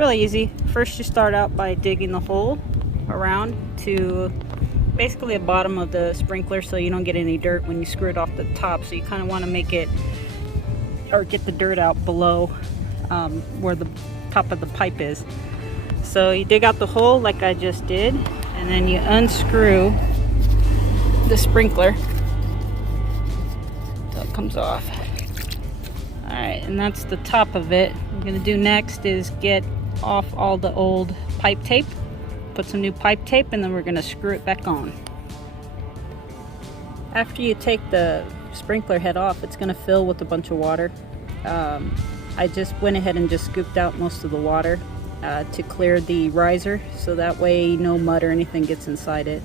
really easy. First you start out by digging the hole around to basically the bottom of the sprinkler so you don't get any dirt when you screw it off the top. So you kind of want to make it, or get the dirt out below where the top of the pipe is. So you dig out the hole like I just did, and then you unscrew the sprinkler until it comes off. Alright, and that's the top of it. What I'm going to do next is get off all the old pipe tape, put some new pipe tape, and then we're going to screw it back on. After you take the sprinkler head off, it's going to fill with a bunch of water. I just went ahead and just scooped out most of the water to clear the riser, so that way no mud or anything gets inside it.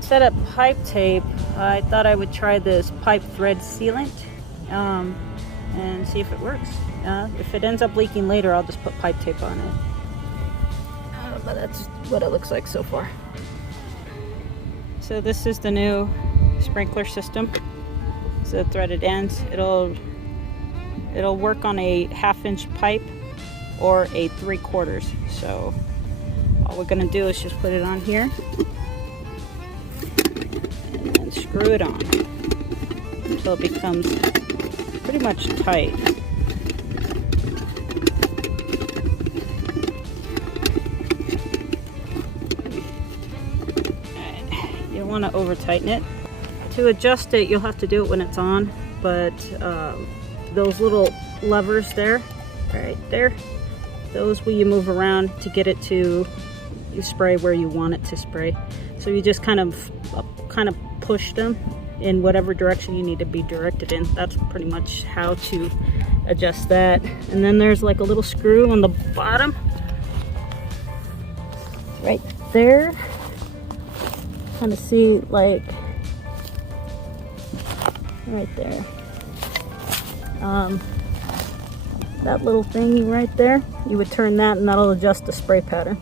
Set up pipe tape. I thought I would try this pipe thread sealant and see if it works. If it ends up leaking later, I'll just put pipe tape on it. But that's what it looks like so far. So this is the new sprinkler system. So threaded ends. It'll work on a 1/2-inch pipe or a 3/4. So all we're gonna do is just put it on here and then screw it on until it becomes pretty much tight. You don't want to over tighten it. To adjust it, you'll have to do it when it's on, but those little levers there, right there, those will you move around to get it to you spray where you want it to spray. So you just kind of push them in whatever direction you need to be directed in. That's pretty much how to adjust that. And then there's like a little screw on the bottom right there. Kind of see, like right there, that little thing right there, you would turn that and that'll adjust the spray pattern.